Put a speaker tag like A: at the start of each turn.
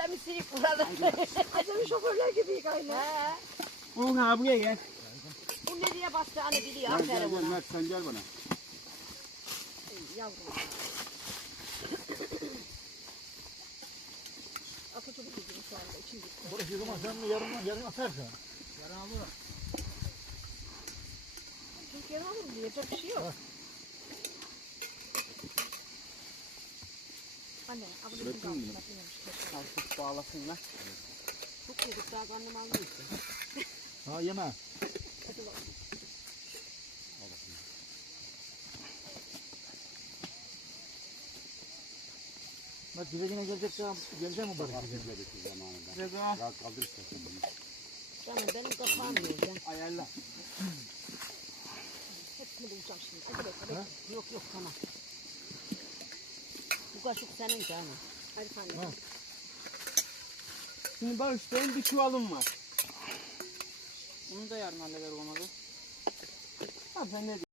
A: acemisilik buralı.
B: Acemi şoförler gibi aynı.
A: He.
C: Bu ne buraya gel.
A: Bu nereye bastı anne biliyor.
D: Gel gel
A: Aferin
D: gel
A: ona.
D: Mert sen gel bana.
A: Yavrum. Atatürk'ü bizim şu anda için gitti.
C: Burası zaman sen mi yarın atarsın? Yarın alır.
A: Çünkü yarın alırım diye yapacak bir şey yok. Anne, abone bir
D: Bırakın mı?
C: Kalkıp bağlasınlar.
A: Çok yedik daha karnım almıyor.
C: Ha yeme.
A: Hadi bakalım.
C: Bak bize yine gelecekse gelecek mi bari?
D: Gelecek zamanında.
C: Bize
D: Ya kaldır istersen bunu.
A: Canım benim kafam yok.
C: ayarla.
A: Hepsini bulacağım şimdi. Hadi bakalım. Yok yok tamam. Bu kaşık senin canım. Hadi sen de.
C: Şimdi bak işte benim bir çuvalım var. Bunu da yarın halleder olmadı. Tamam sen ne